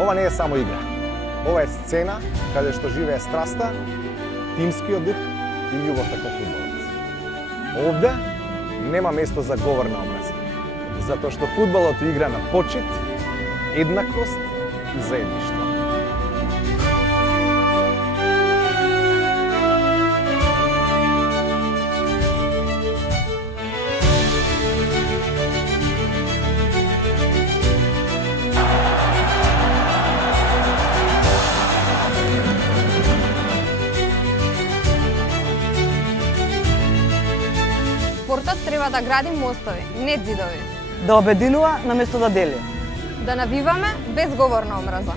Ова не е само игра. Ова е сцена каде што живее страста, тимскиот дух и љубовта кон фудбалот. Овде нема место за говор на омраза, затоа што фудбалот е игра на почит, еднаквост и заедништво. Спортот треба да гради мостови, не зидови. Да обединува наместо да дели. Да навиваме без говор на омраза.